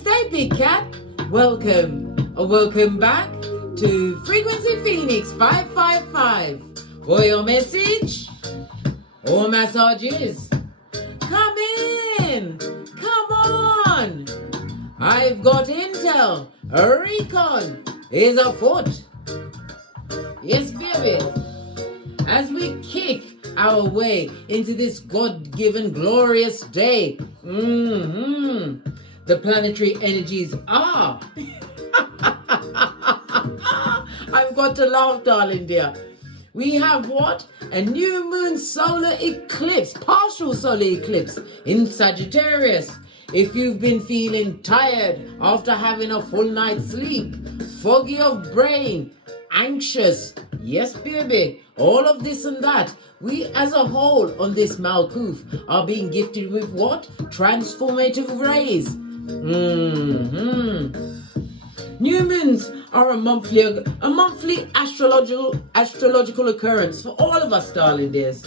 Namaste, Big Cat. Welcome or welcome back to Frequency Phoenix 555 for your message or massages. Come in. Come on. I've got intel. A recon is afoot. Yes, baby. As we kick our way into this God-given glorious day, the planetary energies are. I've got to laugh, darling dear. We have what? A new moon solar eclipse, partial solar eclipse in Sagittarius. If you've been feeling tired after having a full night's sleep, foggy of brain, anxious, yes baby, all of this and that, we as a whole on this Malkuth are being gifted with what? Transformative rays. New moons are a monthly astrological occurrence for all of us, darling dears.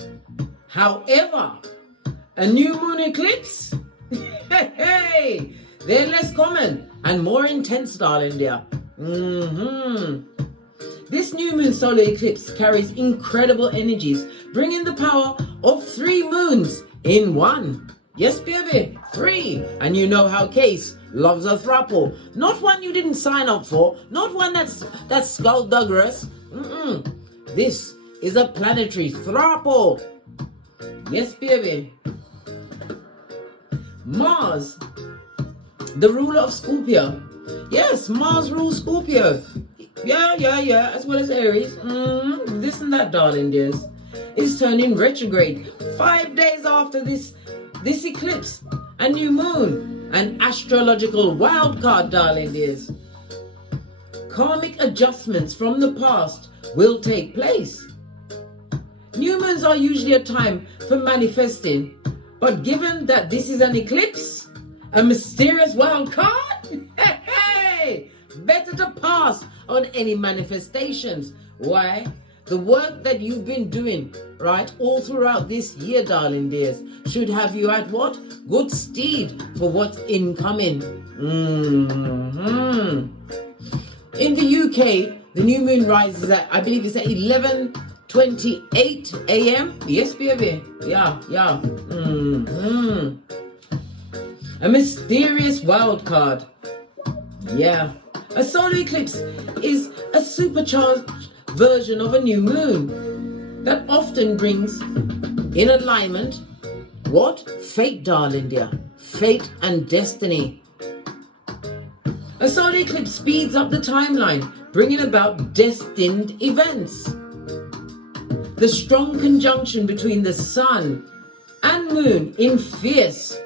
However, a new moon eclipse, hey, they're less common and more intense, darling dear. This new moon solar eclipse carries incredible energies, bringing the power of 3 moons in one. Yes, baby, 3. And you know how Case loves a throuple. Not one you didn't sign up for, not one that's skullduggerous. This is a planetary throuple. Yes, baby. Mars, the ruler of Scorpio. Yes, Mars rules Scorpio. Yeah, as well as Aries. This and that, darling dears. Is turning retrograde 5 days after this eclipse. A new moon, an astrological wild card, darling dears. Karmic adjustments from the past will take place. New moons are usually a time for manifesting, but given that this is an eclipse, a mysterious wild card, hey, better to pass on any manifestations. Why? The work that you've been doing, right, all throughout this year, darling dears, should have you at what? Good steed for what's incoming. In the UK, the new moon rises at, I believe it's at 11:28 a.m. Yes, baby. Yeah. A mysterious wild card. Yeah. A solar eclipse is a supercharged version of a new moon that often brings in alignment what? Fate, darling dear. Fate and destiny. A solar eclipse speeds up the timeline, bringing about destined events. The strong conjunction between the sun and moon in fierce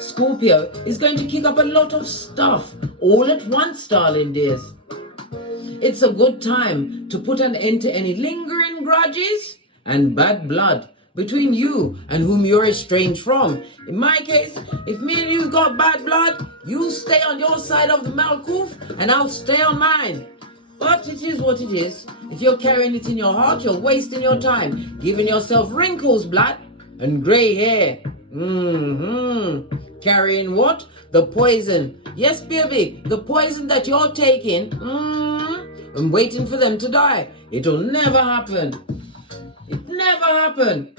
Scorpio is going to kick up a lot of stuff all at once, darling dears. It's a good time to put an end to any lingering grudges and bad blood between you and whom you're estranged from. In my case, if me and you got bad blood, you stay on your side of the Malkuth and I'll stay on mine. But it is what it is. If you're carrying it in your heart, you're wasting your time, giving yourself wrinkles, blood, and grey hair. Carrying what? The poison. Yes, baby, the poison that you're taking, and waiting for them to die. It'll never happen. It never happen.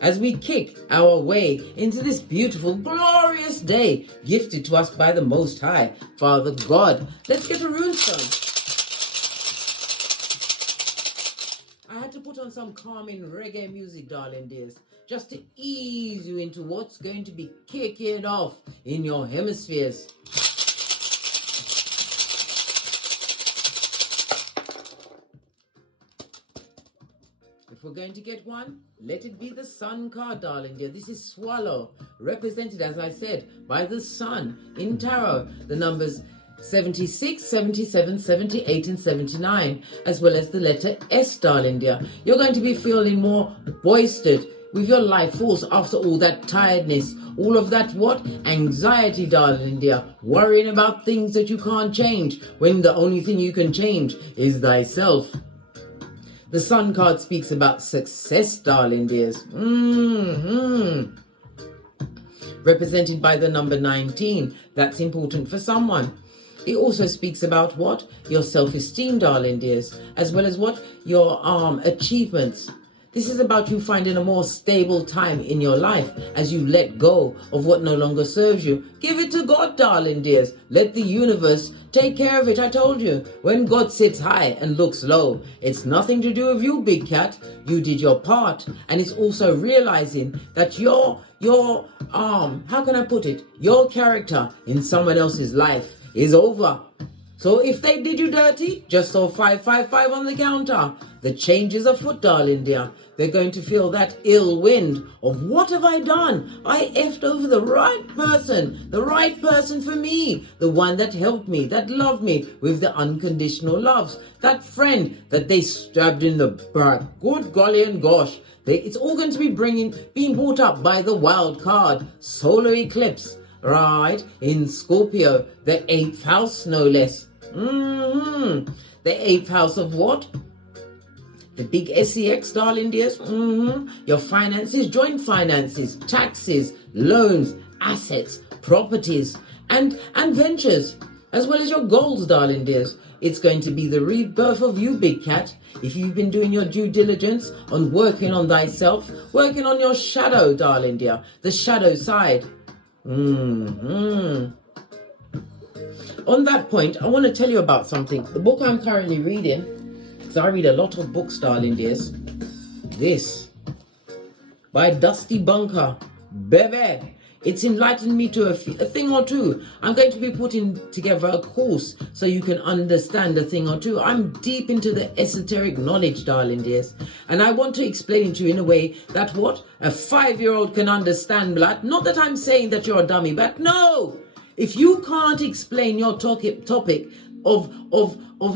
As we kick our way into this beautiful, glorious day gifted to us by the Most High, Father God. Let's get a rune stone. I had to put on some calming reggae music, darling dears, just to ease you into what's going to be kicking off in your hemispheres. If we're going to get one, let it be the Sun card, darling dear. This is Swallow, represented, as I said, by the Sun in Tarot. The numbers 76, 77, 78, and 79, as well as the letter S, darling dear. You're going to be feeling more boistered with your life force after all that tiredness, all of that what? Anxiety, darling dear. Worrying about things that you can't change when the only thing you can change is thyself. The Sun card speaks about success, darling dears. represented by the number 19. That's important for someone. It also speaks about what? Your self-esteem, darling dears, as well as what? Your achievements. This is about you finding a more stable time in your life as you let go of what no longer serves you. Give it to God, darling dears. Let the universe take care of it. I told you, when God sits high and looks low, it's nothing to do with you, big cat. You did your part. And it's also realizing that your how can I put it? Your character in someone else's life is over. So if they did you dirty, just saw 555 on the counter. The change is afoot, darling dear. They're going to feel that ill wind of what have I done? I effed over the right person for me, the one that helped me, that loved me with the unconditional loves, that friend that they stabbed in the back. Good golly and gosh, it's all going to be being brought up by the wild card, solar eclipse, right, in Scorpio, the 8th house, no less. The 8th house of what? The big SEX, darling dears. Your finances, joint finances, taxes, loans, assets, properties, and ventures, as well as your goals, darling dears. It's going to be the rebirth of you, big cat. If you've been doing your due diligence on working on thyself, working on your shadow, darling dear, the shadow side. On that point, I want to tell you about something. The book I'm currently reading, because I read a lot of books, darling dears. This, by Dusty Bunker. Baby, it's enlightened me to a thing or two. I'm going to be putting together a course so you can understand a thing or two. I'm deep into the esoteric knowledge, darling dears. And I want to explain to you in a way that what? A 5-year-old can understand, blood. Not that I'm saying that you're a dummy, but no! If you can't explain your topic of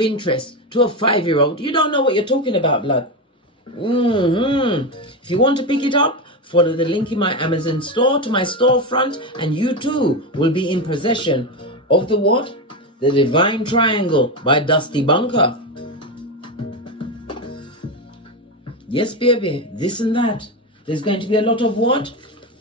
interest to a 5-year-old, you don't know what you're talking about, blood. If you want to pick it up, follow the link in my Amazon store to my storefront, and you too will be in possession of the what? The Divine Triangle by Dusty Bunker. Yes, baby, this and that. There's going to be a lot of what?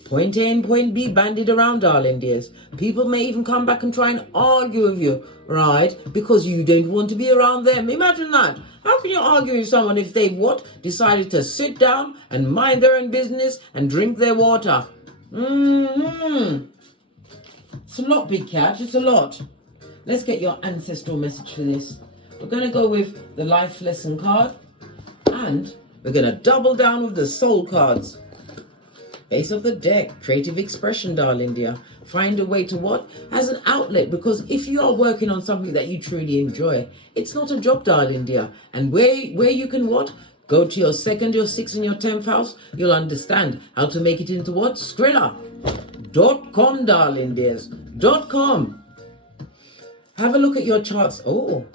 Point A and point B bandied around, darling dears. People may even come back and try and argue with you, right? Because you don't want to be around them. Imagine that. How can you argue with someone if they've what? Decided to sit down and mind their own business and drink their water. It's a lot, big cat. It's a lot. Let's get your ancestral message for this. We're going to go with the life lesson card. And we're going to double down with the soul cards. Base of the deck, creative expression, darling dear. Find a way to what? As an outlet, because if you are working on something that you truly enjoy, it's not a job, darling dear. And where you can what? Go to your 2nd, your 6th, and your 10th house, you'll understand how to make it into what? Skrilla.com, darling dears. .com. Have a look at your charts. Oh,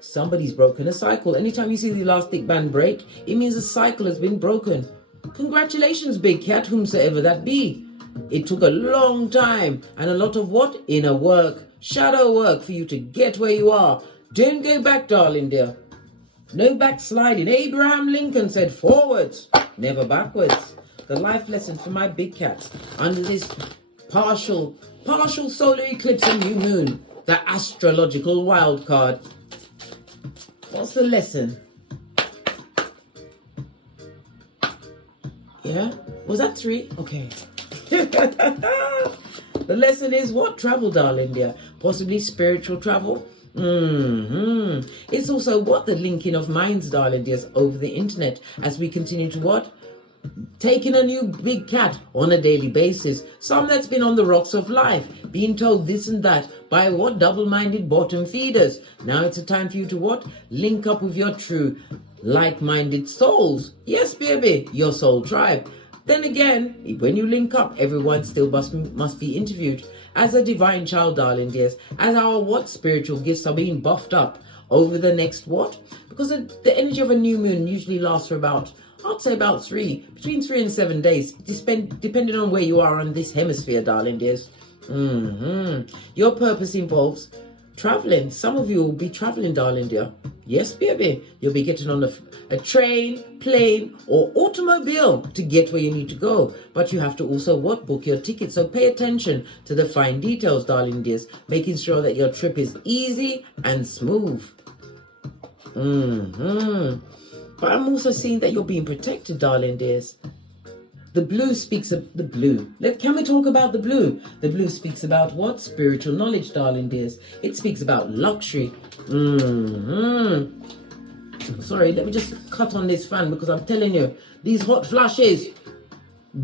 somebody's broken a cycle. Anytime you see the elastic band break, it means a cycle has been broken. Congratulations, big cat, whomsoever that be. It took a long time and a lot of what? Inner work, shadow work for you to get where you are. Don't go back, darling dear. No backsliding. Abraham Lincoln said forwards, never backwards. The life lesson for my big cat under this partial solar eclipse and new moon, the astrological wild card. What's the lesson? Yeah? Was that 3? Okay. The lesson is what? Travel, darling dear. Possibly spiritual travel. It's also what? The linking of minds, darling dears, over the internet as we continue to what? Taking a new big cat on a daily basis. Some that's been on the rocks of life, being told this and that by what? Double-minded bottom feeders. Now it's a time for you to what? Link up with your true like-minded souls. Yes, baby, your soul tribe. Then again, when you link up, everyone still must be interviewed as a divine child, darling dears, as our what? Spiritual gifts are being buffed up over the next what? Because the energy of a new moon usually lasts for about, I'd say about between 3 and 7 days, depending on where you are on this hemisphere, darling dears. Your purpose involves traveling. Some of you will be traveling, darling dear. Yes, baby. You'll be getting on a train, plane, or automobile to get where you need to go. But you have to also book your ticket. So pay attention to the fine details, darling dears, making sure that your trip is easy and smooth. But I'm also seeing that you're being protected, darling dears. The blue speaks of the blue. Can we talk about the blue? The blue speaks about what? Spiritual knowledge, darling dears. It speaks about luxury. Sorry, let me just cut on this fan because I'm telling you, these hot flashes,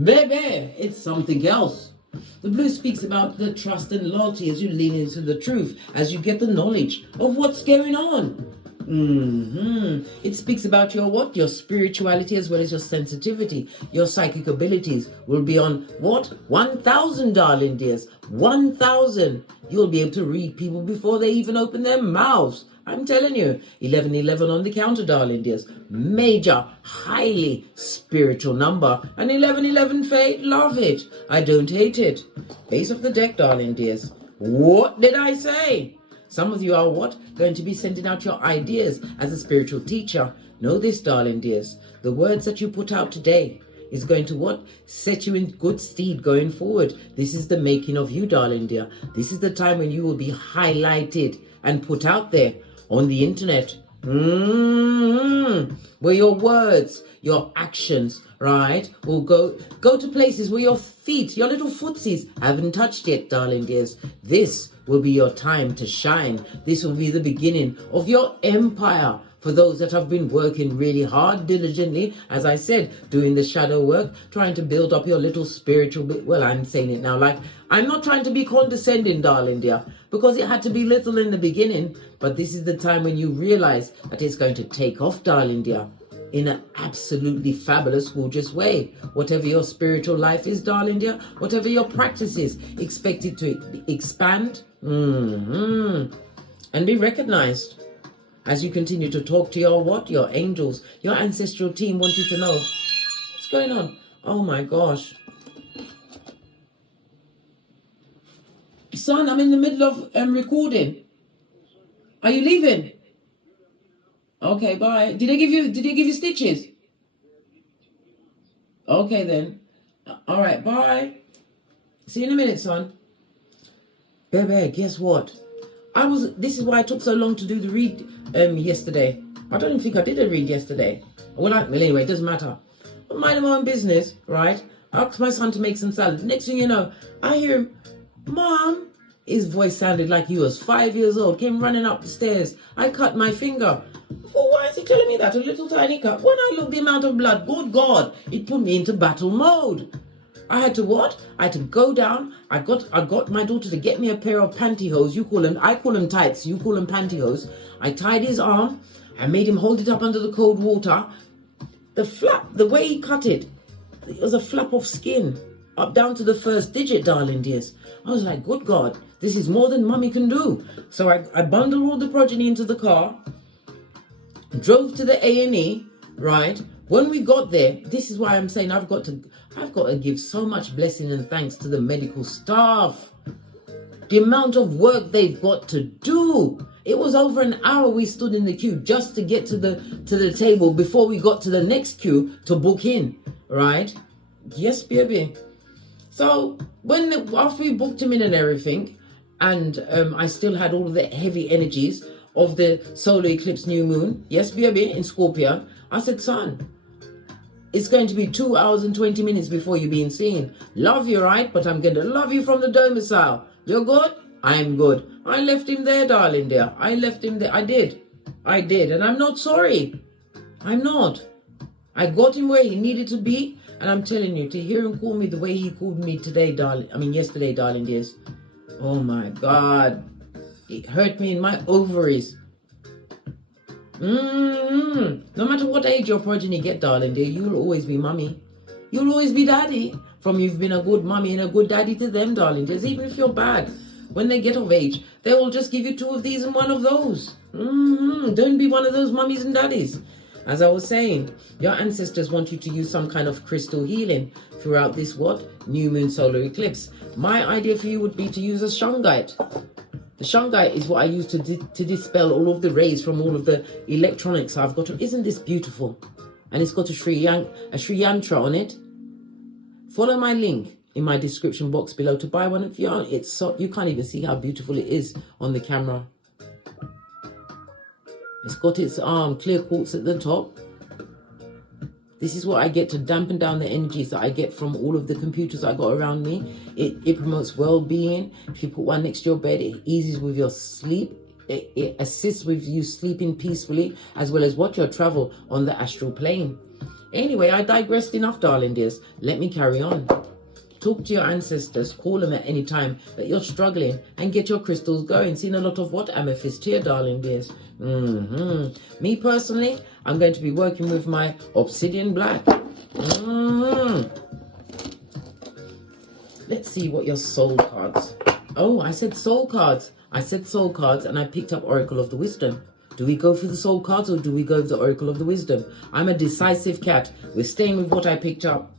baby, it's something else. The blue speaks about the trust and loyalty as you lean into the truth, as you get the knowledge of what's going on. It speaks about your what? Your spirituality as well as your sensitivity. Your psychic abilities will be on what? 1,000, darling dears. 1,000. You'll be able to read people before they even open their mouths. I'm telling you. 1111 on the counter, darling dears. Major, highly spiritual number. And 1111 fate, love it. I don't hate it. Base of the deck, darling dears. What did I say? Some of you are what? Going to be sending out your ideas as a spiritual teacher. Know this, darling dears. The words that you put out today is going to what? Set you in good stead going forward. This is the making of you, darling dear. This is the time when you will be highlighted and put out there on the internet. Where your words, your actions, right, will go to places where your feet, your little footsies haven't touched yet, darling dears. This will be your time to shine. This will be the beginning of your empire. For those that have been working really hard, diligently, as I said, doing the shadow work, trying to build up your little spiritual bit. Well, I'm saying it now like, I'm not trying to be condescending, darling dear, because it had to be little in the beginning. But this is the time when you realize that it's going to take off, darling dear, in an absolutely fabulous, gorgeous way. Whatever your spiritual life is, darling dear, whatever your practice is, expect it to expand and be recognized. As you continue to talk to your what? Your angels, your ancestral team want you to know what's going on. Oh my gosh. Son, I'm in the middle of recording. Are you leaving? Okay, bye. Did they give you stitches? Okay then. All right, bye. See you in a minute, son. Baby, guess what? This is why I took so long to do the read yesterday. I don't even think I did a read yesterday. Well, anyway, it doesn't matter. I'm minding my own business, right? I asked my son to make some salad. Next thing you know, I hear him, Mom. His voice sounded like he was 5 years old. Came running up the stairs. I cut my finger. Well, why is he telling me that? A little tiny cut. When I looked the amount of blood, good God, it put me into battle mode. I had to what? I had to go down. I got my daughter to get me a pair of pantyhose. I call them tights. You call them pantyhose. I tied his arm. I made him hold it up under the cold water. The way he cut it was a flap of skin up down to the first digit, darling dears. I was like, good God, this is more than Mummy can do. So I bundled all the progeny into the car, drove to the A&E, right? When we got there, this is why I'm saying I've got to give so much blessing and thanks to the medical staff. The amount of work they've got to do. It was over an hour we stood in the queue just to get to the table before we got to the next queue to book in, right? Yes, baby. So after we booked him in and everything, and I still had all of the heavy energies of the solar eclipse new moon, yes, baby, in Scorpio, I said, son, it's going to be 2 hours and 20 minutes before you're being seen. Love you, right? But I'm going to love you from the domicile. You're good? I'm good. I left him there, darling dear. I left him there. I did. And I'm not sorry. I'm not. I got him where he needed to be. And I'm telling you, to hear him call me the way he called me yesterday, darling dears. Oh my God. It hurt me in my ovaries. No matter what age your progeny get, darling dear, you'll always be mummy. You'll always be daddy. From you've been a good mummy and a good daddy to them, darling dears. Even if you're bad, when they get of age, they will just give you 2 of these and 1 of those. Don't be one of those mummies and daddies. As I was saying, your ancestors want you to use some kind of crystal healing throughout this what? New moon solar eclipse. My idea for you would be to use a shungite. The shungai is what I use to dispel all of the rays from all of the electronics I've got. Isn't this beautiful? And it's got a Sri Yantra on it. Follow my link in my description box below to buy one of you. It's so, you can't even see how beautiful it is on the camera. It's got its clear quartz at the top. This is what I get to dampen down the energies that I get from all of the computers I got around me. It promotes well-being. If you put one next to your bed, it eases with your sleep. It assists with you sleeping peacefully, as well as your travel on the astral plane. Anyway, I digressed enough, darling dears. Let me carry on. Talk to your ancestors, call them at any time that you're struggling, and get your crystals going. Seen a lot of what amethyst here, darling dears. Me personally, I'm going to be working with my obsidian black. Let's see what your soul cards. Oh, I said soul cards. I said soul cards, and I picked up Oracle of the Wisdom. Do we go for the soul cards, or do we go for the Oracle of the Wisdom? I'm a decisive cat. We're staying with what I picked up.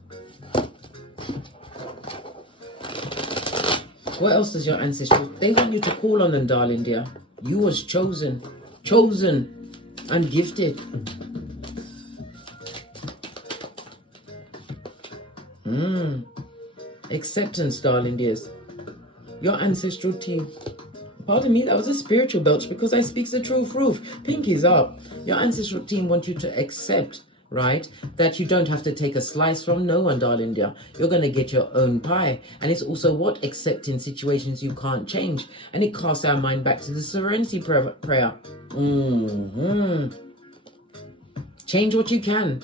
What else does your ancestors? They want you to call on them, darling dear. You was chosen, and gifted. Acceptance, darling dears. Your ancestral team. Pardon me, that was a spiritual belch because I speak the truth. Pinkies up. Your ancestral team want you to accept, right, that you don't have to take a slice from no one, darling dear. You're going to get your own pie. And it's also what accepting situations you can't change. And it casts our mind back to the serenity prayer. Change what you can.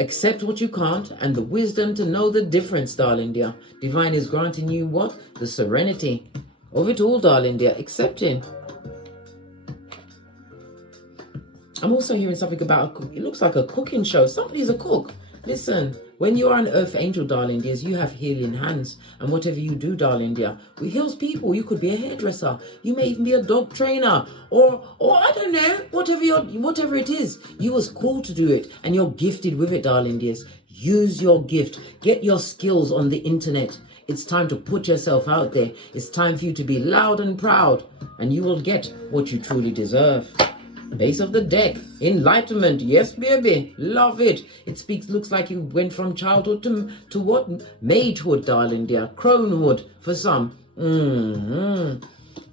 Accept what you can't, and the wisdom to know the difference, darling dear. Divine is granting you what? The serenity of it all, darling dear. Accepting. I'm also hearing something about it looks like a cooking show. Somebody's a cook. Listen, when you are an earth angel, darling dears, you have healing hands. And whatever you do, darling dear, we heals people. You could be a hairdresser. You may even be a dog trainer. Or I don't know, whatever it is. You was called to do it, and you're gifted with it, darling dears. Use your gift. Get your skills on the internet. It's time to put yourself out there. It's time for you to be loud and proud, and you will get what you truly deserve. Base of the deck, enlightenment. Yes, baby, love it. It looks like you went from childhood to what? Magehood, darling dear. Cronehood for some.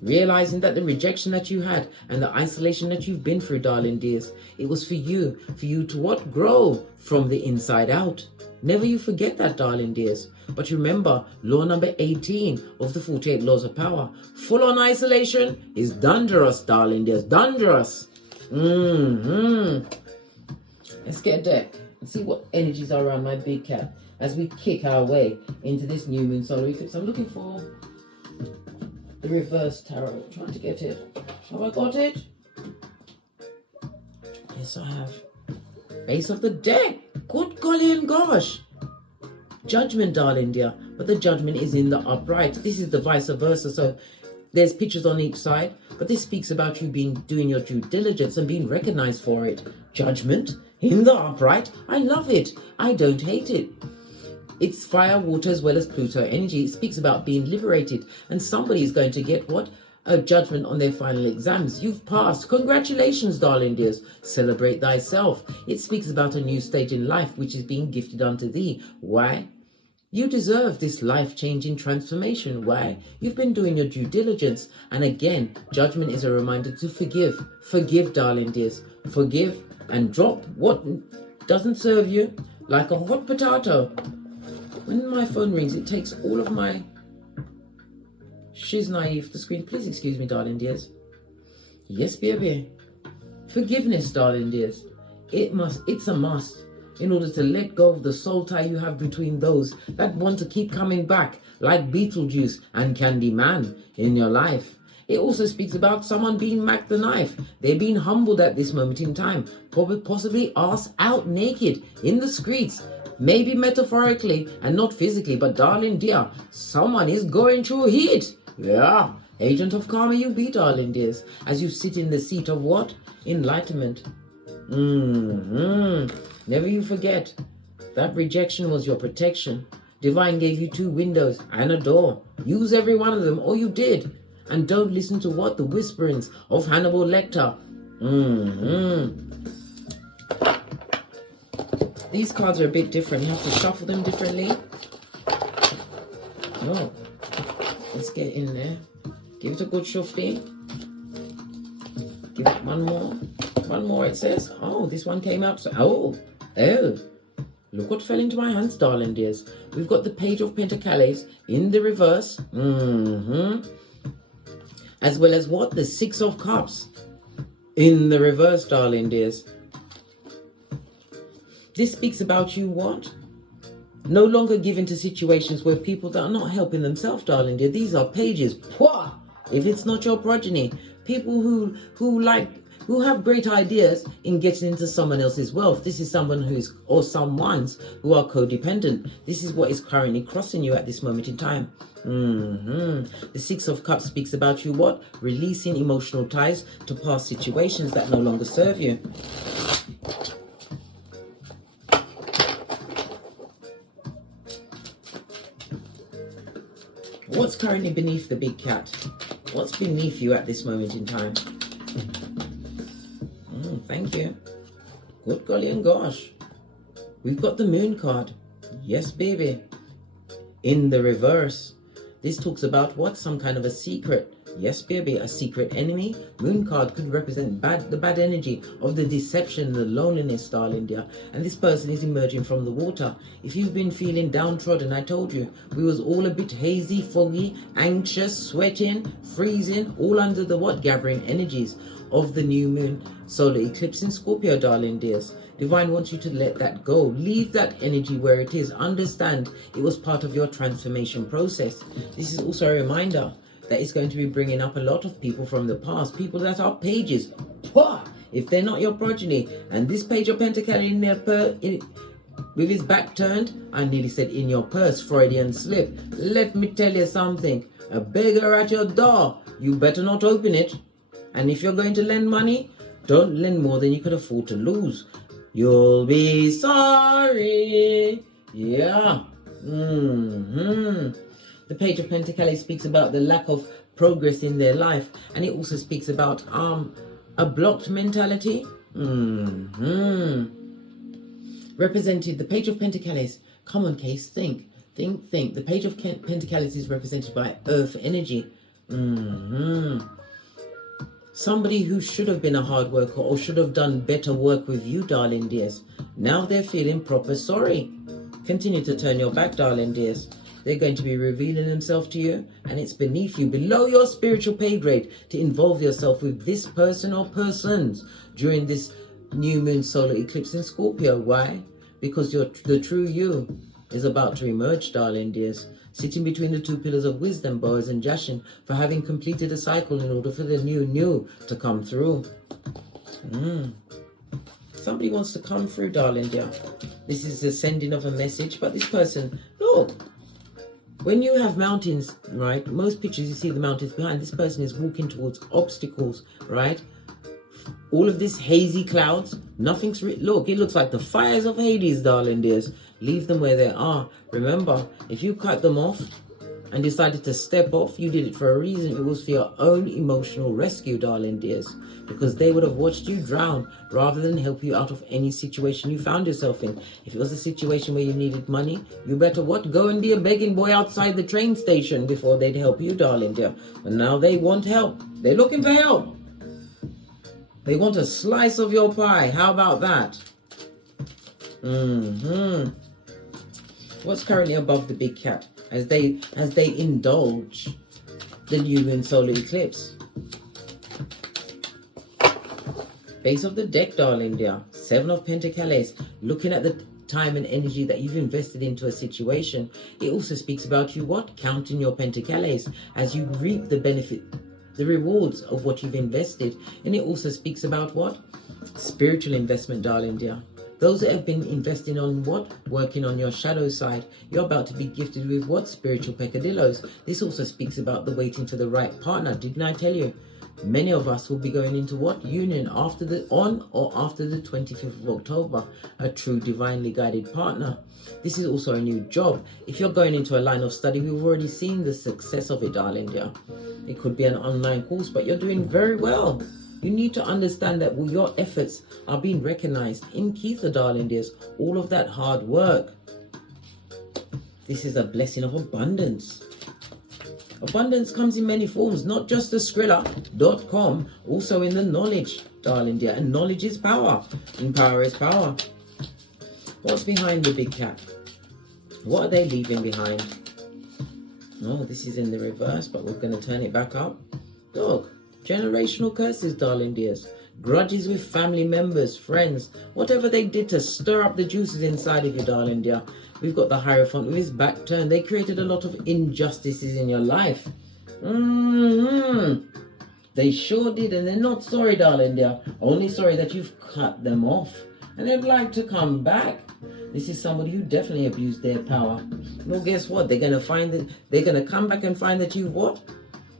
Realizing that the rejection that you had and the isolation that you've been through, darling dears, it was for you to what? Grow from the inside out. Never you forget that, darling dears. But remember, law number 18 of the 48 laws of power. Full-on isolation is dangerous, darling dears. Dangerous. Let's get a deck and see what energies are around my big cat as we kick our way into this new moon solar eclipse. I'm looking for the reverse tarot. I'm trying to get it. Have I got it? Yes, I have. Base of the deck. Good golly and gosh. Judgment, darling dear. But the judgment is in the upright. This is the vice versa. So there's pictures on each side, but this speaks about you doing your due diligence and being recognized for it. Judgment in the upright. I love it. I don't hate it. It's fire, water, as well as Pluto energy. It speaks about being liberated, and somebody is going to get what? A judgment on their final exams. You've passed. Congratulations, darling dears. Celebrate thyself. It speaks about a new stage in life which is being gifted unto thee. Why? You deserve this life-changing transformation. Why? You've been doing your due diligence. And again, judgment is a reminder to forgive. Forgive, darling dears. Forgive and drop what doesn't serve you like a hot potato. When my phone rings, it takes all of my shiz naive the screen. Please excuse me, darling dears. Yes, baby. Forgiveness, darling dears. It's a must. In order to let go of the soul tie you have between those that want to keep coming back, like Beetlejuice and Candyman in your life. It also speaks about someone being Mac the Knife. They're being humbled at this moment in time, possibly ass out naked in the streets. Maybe metaphorically and not physically, but darling dear, someone is going through heat. Yeah, agent of karma you be, darling dears, as you sit in the seat of what? Enlightenment. Never you forget, that rejection was your protection. Divine gave you 2 windows and a door. Use every one of them, or you did. And don't listen to what? The whisperings of Hannibal Lecter. These cards are a bit different. You have to shuffle them differently. Oh, let's get in there. Give it a good shuffling. Give it one more. One more, it says. Oh, this one came out. So, oh. Look what fell into my hands, darling dears. We've got the Page of Pentacles in the reverse. As well as what? The Six of Cups in the reverse, darling dears. This speaks about you what? No longer given to situations where people that are not helping themselves, darling dear. These are pages. Pwah! If it's not your progeny. People who have great ideas in getting into someone else's wealth. This is someone who's, or someone's, who are codependent. This is what is currently crossing you at this moment in time. The Six of Cups speaks about you what? Releasing emotional ties to past situations that no longer serve you. What's currently beneath the big cat? What's beneath you at this moment in time? Thank you. Good golly and gosh. We've got the Moon card. Yes, baby. In the reverse. This talks about what? Some kind of a secret. Yes, baby, a secret enemy. Moon card could represent the bad energy of the deception, the loneliness, darling dear. And this person is emerging from the water. If you've been feeling downtrodden, I told you, we was all a bit hazy, foggy, anxious, sweating, freezing, all under the what? Gathering energies of the new moon solar eclipse in Scorpio, darling dears. Divine wants you to let that go. Leave that energy where it is. Understand it was part of your transformation process. This is also a reminder that it's going to be bringing up a lot of people from the past, people that are pages. If they're not your progeny, and this Page of Pentacles in their with his back turned, I nearly said in your purse, Freudian slip. Let me tell you something, a beggar at your door, you better not open it. And if you're going to lend money, don't lend more than you could afford to lose. You'll be sorry. Yeah. The Page of Pentacles speaks about the lack of progress in their life, and it also speaks about a blocked mentality. Represented the Page of Pentacles. Come on, Case, think. The Page of Pentacles is represented by Earth energy. Somebody who should have been a hard worker or should have done better work with you, darling dears. Now they're feeling proper sorry. Continue to turn your back, darling dears. They're going to be revealing themselves to you, and it's beneath you, below your spiritual pay grade, to involve yourself with this person or persons during this new moon solar eclipse in Scorpio. Why? Because the true you is about to emerge, darling dears. Sitting between the two pillars of wisdom, Boaz and Jashin, for having completed a cycle in order for the new to come through. Somebody wants to come through, darling dear. This is the sending of a message, but this person, look. When you have mountains, right, most pictures you see the mountains behind. This person is walking towards obstacles, right? All of this hazy clouds, nothing's look, it looks like the fires of Hades, darling dears. Leave them where they are. Remember, if you cut them off and decided to step off, you did it for a reason. It was for your own emotional rescue, darling dears, because they would have watched you drown rather than help you out of any situation you found yourself in. If it was a situation where you needed money, you better what? Go and be a begging boy outside the train station before they'd help you, darling dear. And now they want help. They're looking for help. They want a slice of your pie. How about that? What's currently above the big cat as they indulge the new moon solar eclipse? Base of the deck, darling dear. Seven of Pentacles. Looking at the time and energy that you've invested into a situation. It also speaks about you what? Counting your Pentacles as you reap the benefit, the rewards of what you've invested. And it also speaks about what? Spiritual investment, darling dear. Those that have been investing on what? Working on your shadow side. You're about to be gifted with what? Spiritual peccadillos. This also speaks about the waiting for the right partner. Didn't I tell you? Many of us will be going into what? Union after the 25th of October, a true divinely guided partner. This is also a new job. If you're going into a line of study, we've already seen the success of it, darling dear. It could be an online course, but you're doing very well. You need to understand that your efforts are being recognized in Keitha, darling dears. All of that hard work. This is a blessing of abundance. Abundance comes in many forms, not just the Skrilla.com, also in the knowledge, darling dear. And knowledge is power, and power is power. What's behind the big cat? What are they leaving behind? No, this is in the reverse, but we're going to turn it back up. Dog, generational curses, darling dears. Grudges with family members, friends, whatever they did to stir up the juices inside of you, darling dear. We've got the Hierophant with his back turned. They created a lot of injustices in your life. They sure did, and they're not sorry, darling dear. Only sorry that you've cut them off. And they'd like to come back. This is somebody who definitely abused their power. Well, guess what? They're going to come back and find that you've what?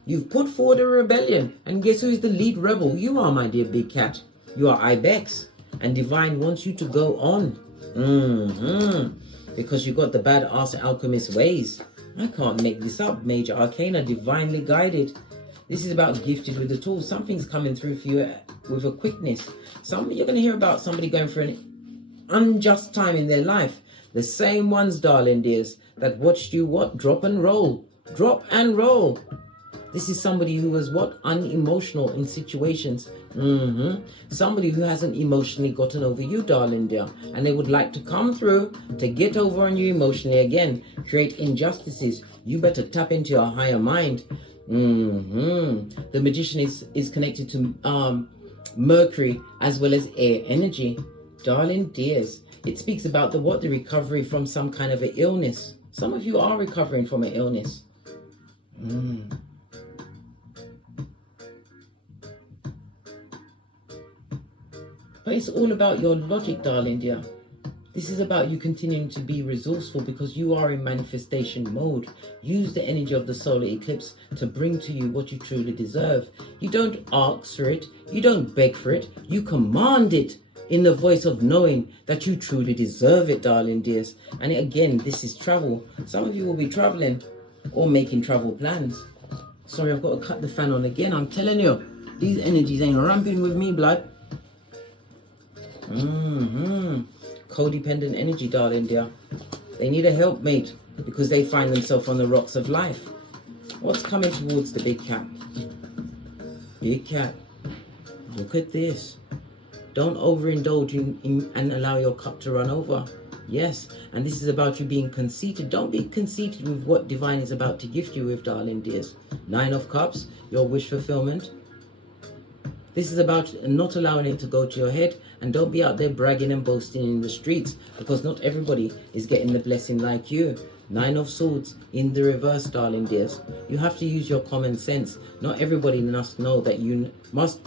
You've put forward a rebellion. And guess who is the lead rebel? You are, my dear big cat. You are Ibex. And Divine wants you to go on. Because you got the badass alchemist ways. I can't make this up. Major Arcana, divinely guided. This is about gifted with the tools. Something's coming through for you with a quickness. You're going to hear about somebody going through an unjust time in their life. The same ones, darling dears, that watched you what? Drop and roll. Drop and roll. This is somebody who was what? Unemotional in situations. Somebody who hasn't emotionally gotten over you, darling dear. And they would like to come through to get over on you emotionally again. Create injustices. You better tap into your higher mind. The Magician is connected to Mercury as well as air energy. Darling dears, it speaks about the recovery from some kind of an illness. Some of you are recovering from an illness. But it's all about your logic, darling dear. This is about you continuing to be resourceful because you are in manifestation mode. Use the energy of the solar eclipse to bring to you what you truly deserve. You don't ask for it. You don't beg for it. You command it in the voice of knowing that you truly deserve it, darling dears. And again, this is travel. Some of you will be traveling or making travel plans. Sorry, I've got to cut the fan on again. I'm telling you, these energies ain't ramping with me, blood. Codependent energy, darling dear. They need a helpmate because they find themselves on the rocks of life. What's coming towards the big cat? Big cat, look at this. Don't overindulge and allow your cup to run over. Yes, and this is about you being conceited. Don't be conceited with what Divine is about to gift you with, darling dears. 9 of Cups, your wish fulfillment. This is about not allowing it to go to your head, and don't be out there bragging and boasting in the streets because not everybody is getting the blessing like you. 9 of Swords in the reverse, darling dears. You have to use your common sense. Not everybody must know that you must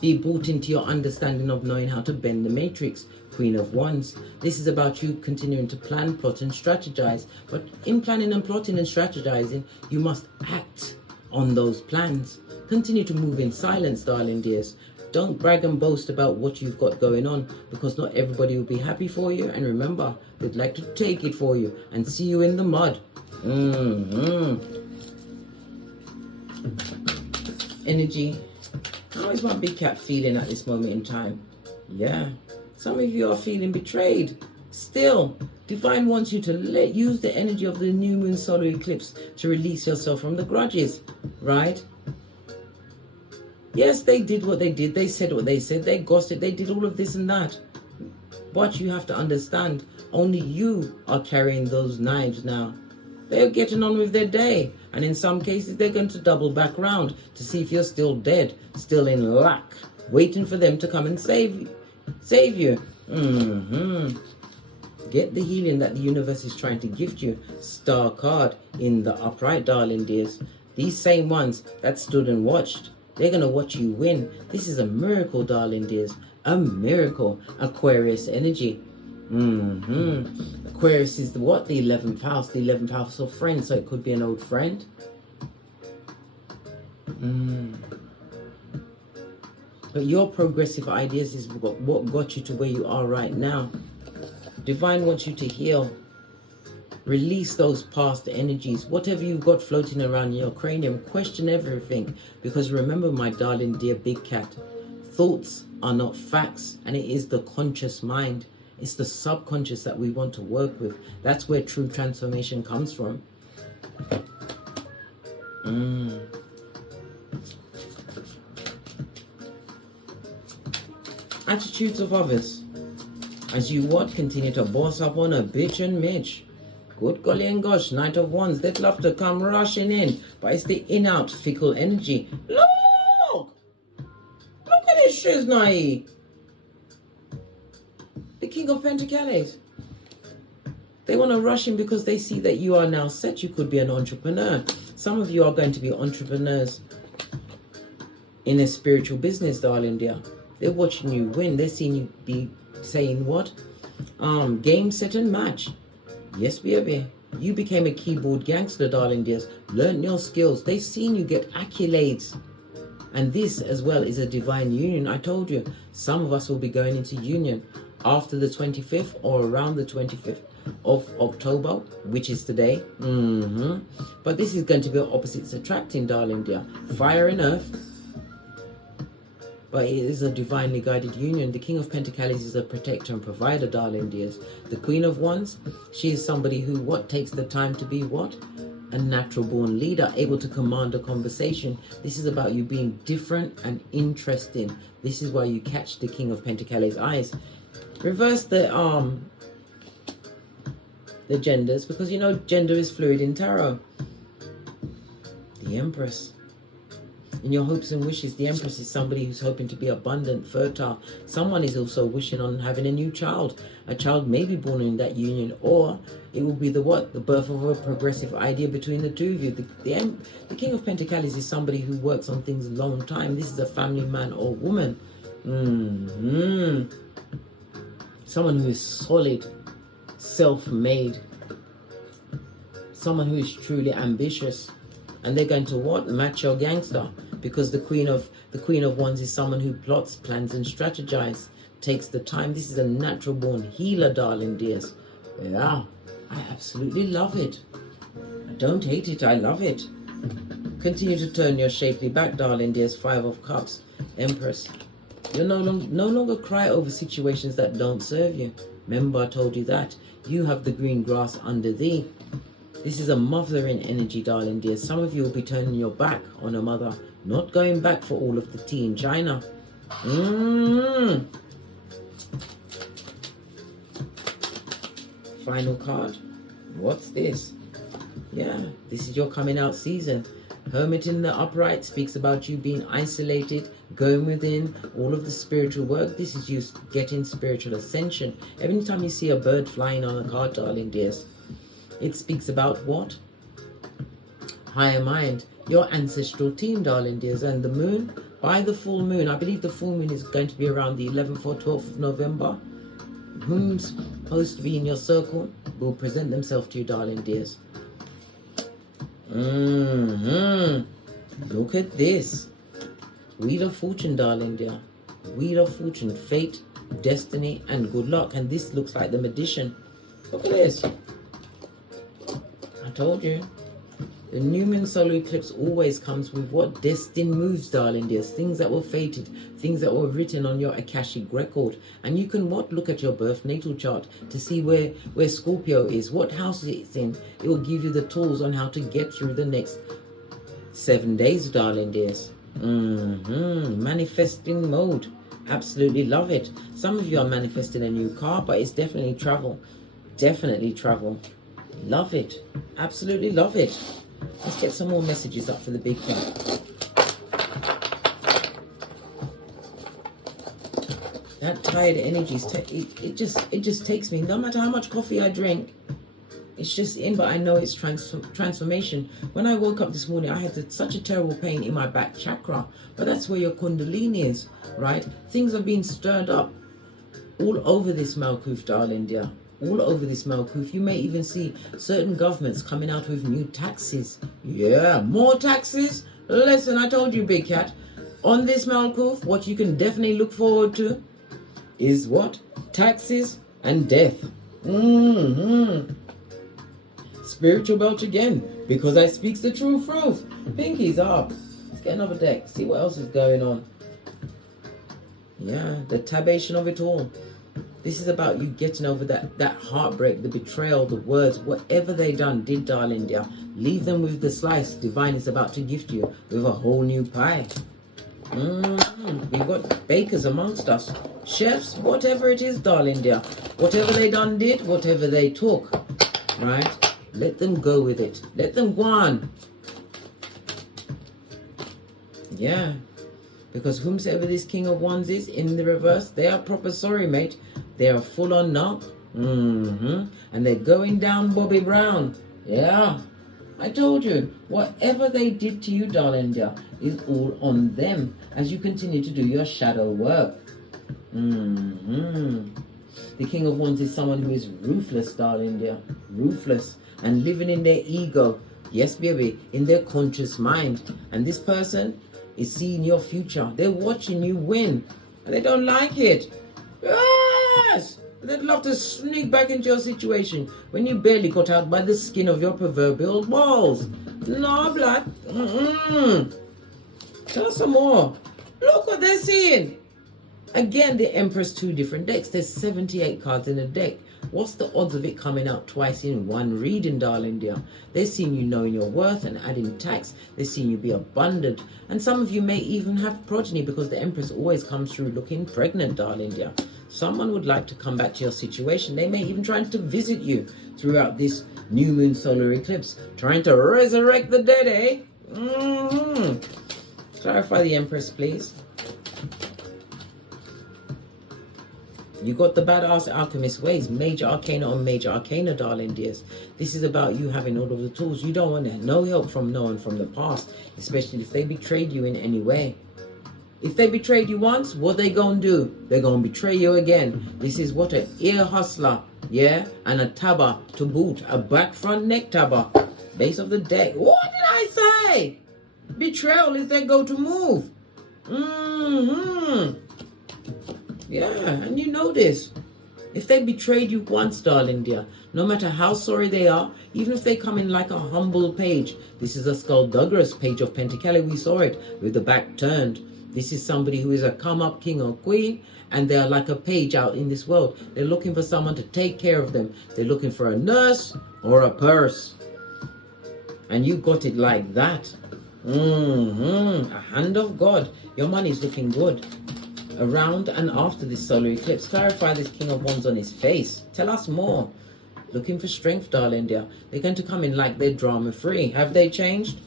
be brought into your understanding of knowing how to bend the matrix. Queen of Wands. This is about you continuing to plan, plot and strategize. But in planning and plotting and strategizing, you must act on those plans. Continue to move in silence, darling dears. Don't brag and boast about what you've got going on because not everybody will be happy for you. And remember, they'd like to take it for you and see you in the mud. Energy. How is my big cat feeling at this moment in time? Yeah. Some of you are feeling betrayed. Still, Divine wants you to use the energy of the new moon solar eclipse to release yourself from the grudges, right? Yes, they did what they did. They said what they said. They gossiped. They did all of this and that. But you have to understand, only you are carrying those knives now. They're getting on with their day. And in some cases, they're going to double back round to see if you're still dead, still in lack, waiting for them to come and save you. Get the healing that the universe is trying to gift you. Star card in the upright, darling dears. These same ones that stood and watched, they're going to watch you win. This is a miracle, darling dears. A miracle. Aquarius energy. Aquarius is the 11th house. The 11th house of friends. So it could be an old friend. But your progressive ideas is what got you to where you are right now. Divine wants you to heal. Release those past energies. Whatever you've got floating around in your cranium, question everything. Because remember, my darling dear big cat, thoughts are not facts, and it is the conscious mind. It's the subconscious that we want to work with. That's where true transformation comes from. Attitudes of others. As you what? Continue to boss up on a bitch and Mitch. Good golly and gosh, Knight of Wands. They'd love to come rushing in, but it's the in-out fickle energy. Look! Look at his shoes, Nai. The King of Pentacles. They want to rush in because they see that you are now set. You could be an entrepreneur. Some of you are going to be entrepreneurs in a spiritual business, darling dear. They're watching you win. They're seeing you be saying what? Game, set, and match. Yes, baby. You became a keyboard gangster, darling dears. Learned your skills. They've seen you get accolades. And this as well is a divine union. I told you, some of us will be going into union after the 25th or around the 25th of October, which is today. But this is going to be opposites attracting, darling dear. Fire and earth. But it is a divinely guided union. The King of Pentacles is a protector and provider, darling dears. The Queen of Wands, she is somebody who takes the time to be what? A natural born leader, able to command a conversation. This is about you being different and interesting. This is why you catch the King of Pentacles' eyes. Reverse the genders, because you know gender is fluid in tarot. The Empress. In your hopes and wishes, the Empress is somebody who's hoping to be abundant, fertile. Someone is also wishing on having a new child. A child may be born in that union, or it will be the birth of a progressive idea between the two of you. The King of Pentacles is somebody who works on things a long time. This is a family man or woman. Someone who is solid, self-made. Someone who is truly ambitious. And they're going to what? Match your gangster. Because the Queen of Wands is someone who plots, plans, and strategizes. Takes the time. This is a natural born healer, darling dears. Yeah, I absolutely love it. I don't hate it, I love it. Continue to turn your shapely back, darling dears. 5 of Cups, Empress. You'll no longer cry over situations that don't serve you. Remember I told you that. You have the green grass under thee. This is a mothering energy, darling dear. Some of you will be turning your back on a mother, not going back for all of the tea in China. Final card. What's this? Yeah, this is your coming out season. Hermit in the upright speaks about you being isolated, going within, all of the spiritual work. This is you getting spiritual ascension. Every time you see a bird flying on a card, darling dears, it speaks about what? Higher mind. Your ancestral team, darling dears. And the moon, by the full moon, I believe the full moon is going to be around the 11th or 12th of November. Whom's supposed to be in your circle will present themselves to you, darling dears. Look at this. Wheel of Fortune, darling dear. Wheel of Fortune, fate, destiny, and good luck. And this looks like the magician. Look at this. I told you. The new moon solar eclipse always comes with what? Destined moves, darling dears. Things that were fated. Things that were written on your Akashic record. And you can what? Look at your birth natal chart to see where Scorpio is. What house it's in. It will give you the tools on how to get through the next 7 days, darling dears. Manifesting mode. Absolutely love it. Some of you are manifesting a new car, but it's definitely travel. Definitely travel. Love it. Absolutely love it. Let's get some more messages up for the big cat. That tired energy, it just takes me. No matter how much coffee I drink, it's just in, but I know it's transformation. When I woke up this morning, I had such a terrible pain in my back chakra, but that's where your kundalini is, right? Things are being stirred up all over this Malkuth, darling dear. All over this Malkuth. You may even see certain governments coming out with new taxes. Yeah, more taxes. Listen, I told you, big cat. On this Malkuth, what you can definitely look forward to is what? Taxes and death. Spiritual belt again, because I speaks the true truth. Pinky's up. Let's get another deck, see what else is going on. Yeah, the tabation of it all. This is about you getting over that heartbreak, the betrayal, the words, whatever they did, darling dear. Leave them with the slice divine is about to gift you with a whole new pie. We've got bakers amongst us, chefs, whatever it is, darling dear. Whatever they did, whatever they took, right? Let them go with it. Let them go on. Yeah. Because whomsoever this King of Wands is in the reverse, they are proper sorry, mate. They are full on knock. And they're going down Bobby Brown. Yeah. I told you, whatever they did to you, darling dear, is all on them as you continue to do your shadow work. The King of Wands is someone who is ruthless, darling dear. Ruthless. And living in their ego. Yes, baby. In their conscious mind. And this person is seeing your future. They're watching you win. And they don't like it. Yes! They'd love to sneak back into your situation when you barely got out by the skin of your proverbial balls. No, blood. Tell us some more. Look what they're seeing. Again, the Empress, 2 different decks. There's 78 cards in a deck. What's the odds of it coming out twice in one reading, darling dear? They're seeing you knowing your worth and adding tax. They're seeing you be abundant. And some of you may even have progeny because the Empress always comes through looking pregnant, darling dear. Someone would like to come back to your situation. They may even try to visit you throughout this new moon solar eclipse. Trying to resurrect the dead, eh? Clarify the Empress, please. You got the badass alchemist ways, major arcana on major arcana, darling dears. This is about you having all of the tools. You don't want no help from no one from the past, especially if they betrayed you in any way. If they betrayed you once, what they gonna do? They're gonna betray you again. This is what an ear hustler, yeah, and a tabber to boot, a back front neck tabber. Base of the deck. What did I say? Betrayal is their go-to move. Yeah, and you know this. If they betrayed you once, darling dear, no matter how sorry they are, even if they come in like a humble page, this is a skullduggerous page of Pentacles, we saw it, with the back turned. This is somebody who is a come-up king or queen, and they are like a page out in this world. They're looking for someone to take care of them. They're looking for a nurse or a purse. And you got it like that. A hand of God. Your money's looking good. Around and after this solar eclipse, clarify this King of Wands on his face. Tell us more. Looking for strength, darling dear. They're going to come in like they're drama-free. Have they changed?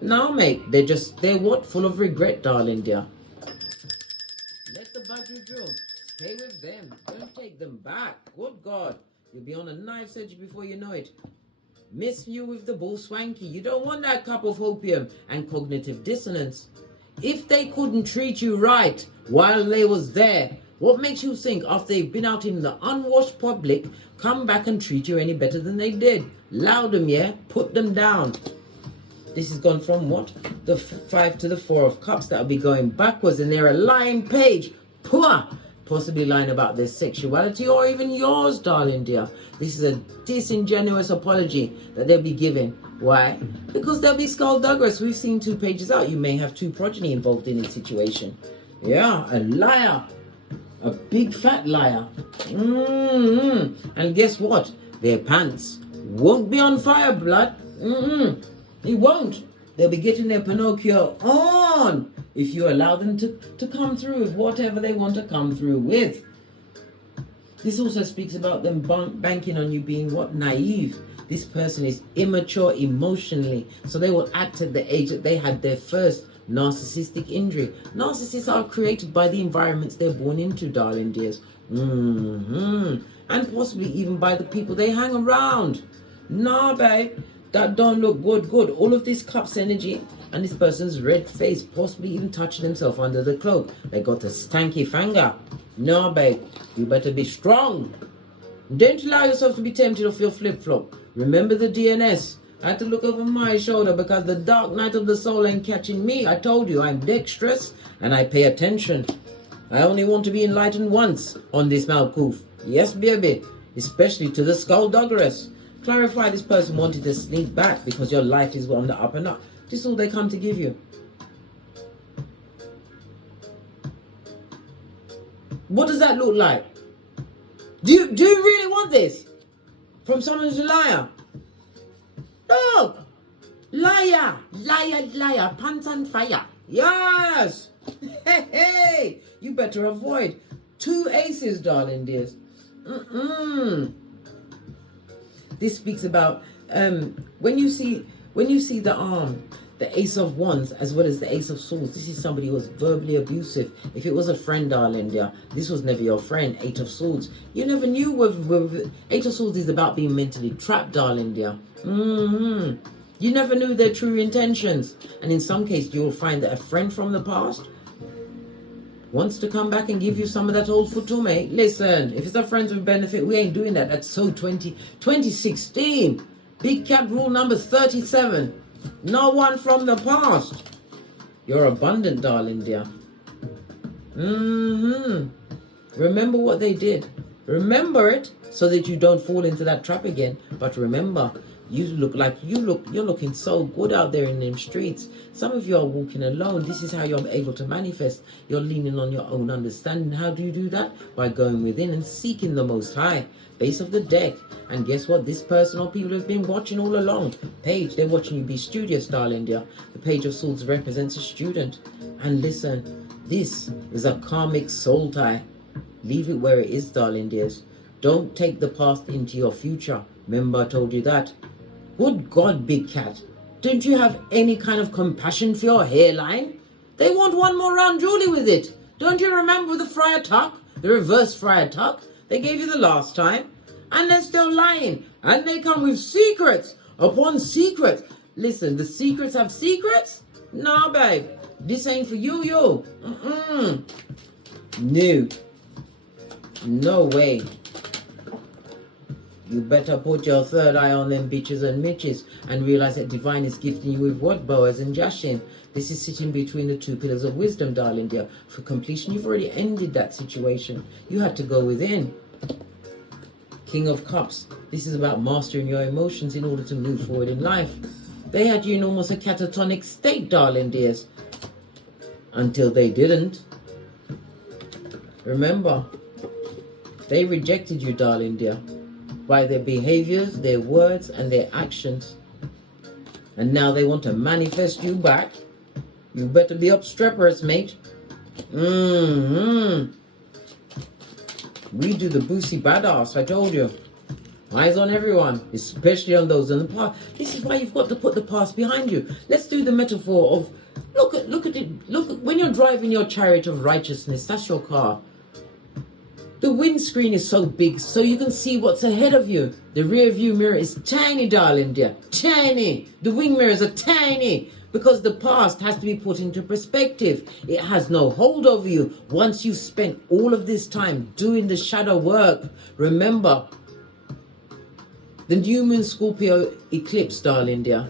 No, mate. They're what? Full of regret, darling dear. Let the budget drill. Stay with them. Don't take them back. Good God. You'll be on a knife's edge before you know it. Miss you with the bull swanky. You don't want that cup of opium and cognitive dissonance. If they couldn't treat you right while they was there, what makes you think after they've been out in the unwashed public, come back and treat you any better than they did? Loud them, yeah? Put them down. This has gone from what? The 5 to the 4 of cups. That'll be going backwards, and they're a lying page. Poor. Possibly lying about their sexuality or even yours, darling dear. This is a disingenuous apology that they'll be giving. Why? Because they'll be skullduggerous. We've seen 2 pages out. You may have 2 progeny involved in this situation. Yeah, a liar. A big fat liar. And guess what? Their pants won't be on fire, blood. It won't. They'll be getting their Pinocchio on if you allow them to come through with whatever they want to come through with. This also speaks about them banking on you being what? Naive. This person is immature emotionally, so they will act at the age that they had their first narcissistic injury. Narcissists are created by the environments they're born into, darling dears. And possibly even by the people they hang around. No, babe, that don't look good. All of this cups energy and this person's red face, possibly even touching themselves under the cloak. They got a stanky finger. No, babe, you better be strong. Don't allow yourself to be tempted off your flip-flop. Remember the DNS. I had to look over my shoulder because the dark night of the soul ain't catching me. I told you, I'm dexterous and I pay attention. I only want to be enlightened once on this Malkuth. Yes, baby. Especially to the skullduggeress. Clarify this person wanted to sneak back because your life is on the up and up. This is all they come to give you. What does that look like? Do you really want this? From someone who's a liar? Look! Liar! Liar, liar, pants on fire. Yes! Hey, hey! You better avoid 2 aces, darling dears. This speaks about when you see the Ace of Wands as well as the Ace of Swords. This is somebody who was verbally abusive. If it was a friend, darling dear, this was never your friend. 8 of Swords. You never knew whether 8 of Swords is about being mentally trapped, darling dear. You never knew their true intentions. And in some cases, you will find that a friend from the past wants to come back and give you some of that old futume. Listen, if it's a friends with benefit, we ain't doing that. That's so 2016. Big Cat rule number 37. No one from the past. You're abundant, darling dear. Remember what they did. Remember it so that you don't fall into that trap again. But remember, you're looking so good out there in them streets. Some of you are walking alone. This is how you're able to manifest. You're leaning on your own understanding. How do you do that? By going within and seeking the Most High. Base of the deck. And guess what? This person or people have been watching all along. Page, they're watching you be studious, darling dear. The Page of Swords represents a student. And listen, this is a karmic soul tie. Leave it where it is, darling dears. Don't take the past into your future. Remember I told you that. Good God, Big Cat. Don't you have any kind of compassion for your hairline? They want one more round Julie with it. Don't you remember the Friar Tuck? The reverse Friar Tuck? They gave you the last time. And they're still lying. And they come with secrets upon secrets. Listen, the secrets have secrets? Nah, babe. This ain't for you, yo. No. No way. You better put your third eye on them bitches and mitches and realize that divine is gifting you with what? Boaz and Jashin. This is sitting between the 2 pillars of wisdom, darling dear. For completion, you've already ended that situation. You had to go within. King of Cups. This is about mastering your emotions in order to move forward in life. They had you in almost a catatonic state, darling dears. Until they didn't. Remember, they rejected you, darling dear, by their behaviors, their words, and their actions. And now they want to manifest you back. You better be obstreperous, mate. We do the boosie badass, I told you. Eyes on everyone, especially on those in the past. This is why you've got to put the past behind you. Let's do the metaphor of, look at it, when you're driving your chariot of righteousness, that's your car. The windscreen is so big so you can see what's ahead of you. The rear view mirror is tiny, darling dear. Tiny. The wing mirrors are tiny because the past has to be put into perspective. It has no hold over you once you've spent all of this time doing the shadow work. Remember, the new moon Scorpio eclipse, darling dear,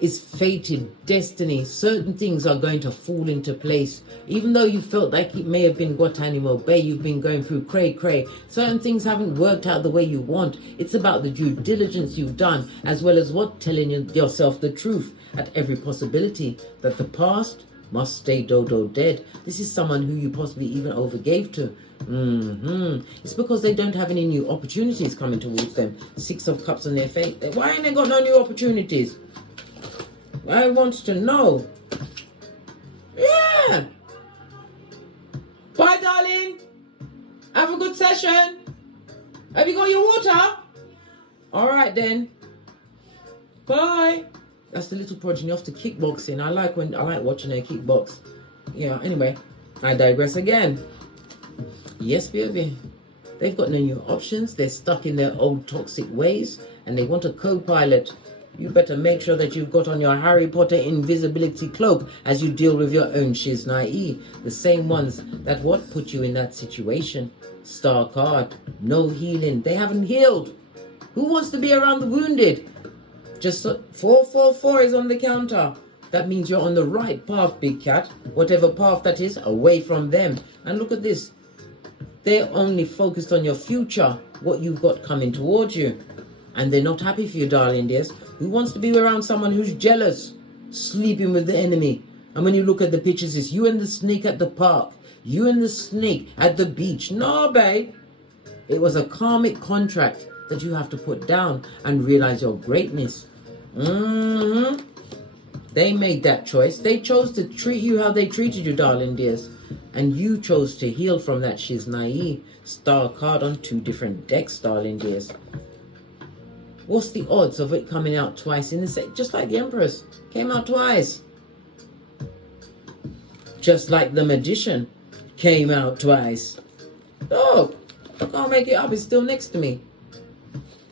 is fated destiny. Certain things are going to fall into place. Even though you felt like it may have been Guantanamo Bay, you've been going through cray. Certain things haven't worked out the way you want. It's about the due diligence you've done, as well as what telling yourself the truth at every possibility that the past must stay dodo dead. This is someone who you possibly even overgave to. It's because they don't have any new opportunities coming towards them. 6 of Cups on their face. Why ain't they got no new opportunities? I want to know. Yeah. Bye, darling. Have a good session. Have you got your water? All right, then. Bye. That's the little progeny off to kickboxing. I like watching her kickbox. Yeah, anyway, I digress again. Yes, baby. They've got no new options. They're stuck in their old toxic ways and they want a co-pilot. You better make sure that you've got on your Harry Potter invisibility cloak as you deal with your own shiznai. The same ones that put you in that situation. Star card. No healing. They haven't healed. Who wants to be around the wounded? Just 444 is on the counter. That means you're on the right path, big cat. Whatever path that is, away from them. And look at this. They're only focused on your future, what you've got coming towards you. And they're not happy for you, darling dears. Who wants to be around someone who's jealous, sleeping with the enemy? And when you look at the pictures, it's you and the snake at the park. You and the snake at the beach. No, babe. It was a karmic contract that you have to put down and realize your greatness. They made that choice. They chose to treat you how they treated you, darling dears. And you chose to heal from that. She's naive. Star card on 2 different decks, darling dears. What's the odds of it coming out twice in the set? Just like the Empress. Came out twice. Just like the Magician. Came out twice. Oh, I can't make it up. It's still next to me.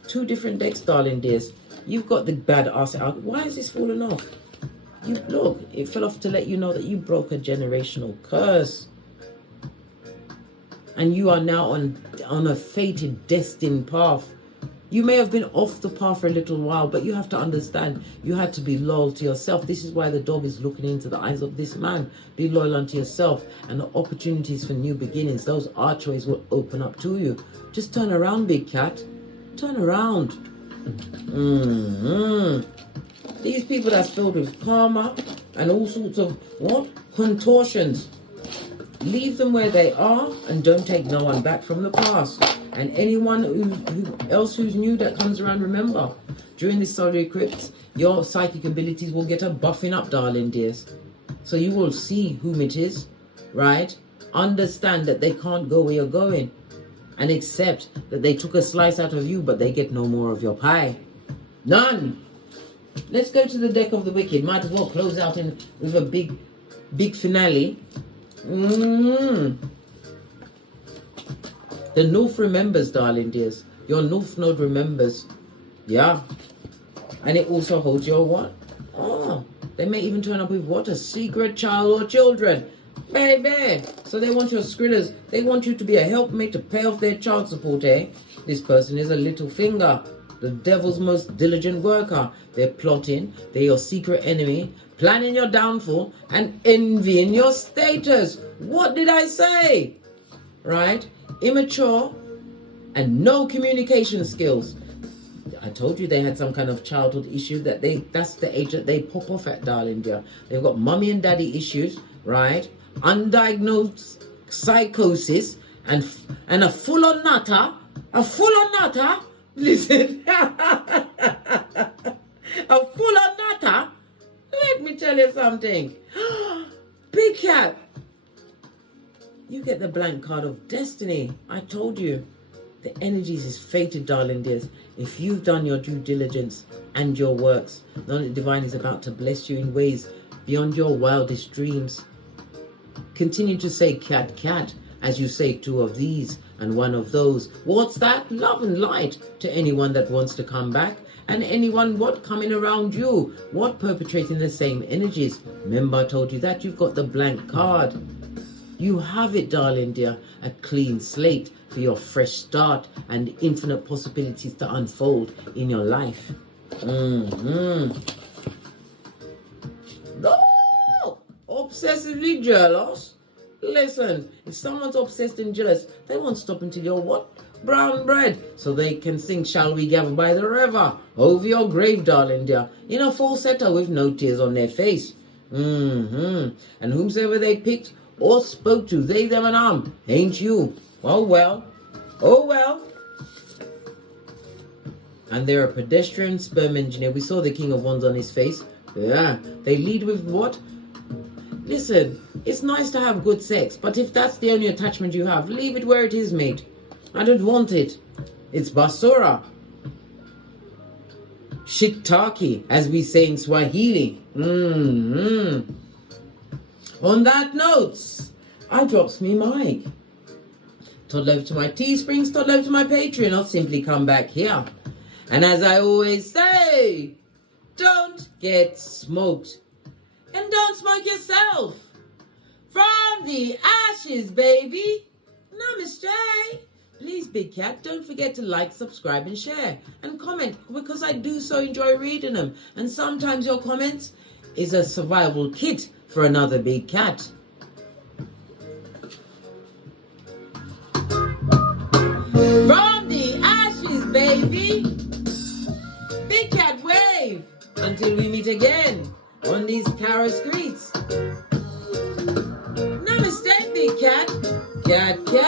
2 different decks, darling dears. You've got the bad ass out. Why is this falling off? You look, it fell off to let you know that you broke a generational curse. And you are now on a fated, destined path. You may have been off the path for a little while, but you have to understand, you had to be loyal to yourself. This is why the dog is looking into the eyes of this man. Be loyal unto yourself, and the opportunities for new beginnings, those archways will open up to you. Just turn around, big cat. Turn around. These people that's filled with karma and all sorts of, contortions. Leave them where they are and don't take no one back from the past. And anyone who's new that comes around, remember, during this solar eclipse, your psychic abilities will get a buffing up, darling dears. So you will see whom it is, right? Understand that they can't go where you're going. And accept that they took a slice out of you, but they get no more of your pie. None. Let's go to the deck of the wicked. Might as well close out with a big finale. The North remembers, darling dears. Your North node remembers. Yeah. And it also holds your what? Oh, they may even turn up with what? A secret child or children. Baby. So they want your skrillers. They want you to be a helpmate to pay off their child support, eh? This person is a little finger. The devil's most diligent worker. They're plotting. They're your secret enemy. Planning your downfall and envying your status. What did I say? Right? Immature and no communication skills. I told you they had some kind of childhood issue that's the age that they pop off at, darling dear. They've got mommy and daddy issues, right? Undiagnosed psychosis and a full-on nutter. A full-on nutter. Listen. A full-on nutter. Let me tell you something. Big cat. You get the blank card of destiny. I told you. The energies is fated, darling dears. If you've done your due diligence and your works, the divine is about to bless you in ways beyond your wildest dreams. Continue to say cat, cat, as you say 2 of these and 1 of those. What's that? Love and light to anyone that wants to come back. And anyone coming around you, perpetrating the same energies. Remember I told you that you've got the blank card. You have it, darling dear, a clean slate for your fresh start and infinite possibilities to unfold in your life. No! Obsessively jealous? Listen, if someone's obsessed and jealous, they won't stop until you're brown bread, so they can sing Shall We Gather by the River over your grave, darling dear, in a falsetto with no tears on their face. And whomsoever they picked or spoke to, they, them, and ain't you. Oh well. And they're a pedestrian sperm engineer. We saw the King of Wands on his face. Yeah, they lead with what? Listen, it's nice to have good sex, but if that's the only attachment you have, leave it where it is, mate. I don't want it. It's basura. Shiitake, as we say in Swahili. On that note, I drops me mic. Toddle over to my Teesprings, toddle over to my Patreon, or simply come back here. And as I always say, don't get smoked. And don't smoke yourself. From the ashes, baby. Namaste. please, Big Cat, don't forget to like, subscribe and share and comment, because I do so enjoy reading them. And sometimes your comments is a survival kit for another big cat. From the ashes, baby. Big Cat wave. Until we meet again on these Carol streets. Namaste, Big Cat. Cat, cat.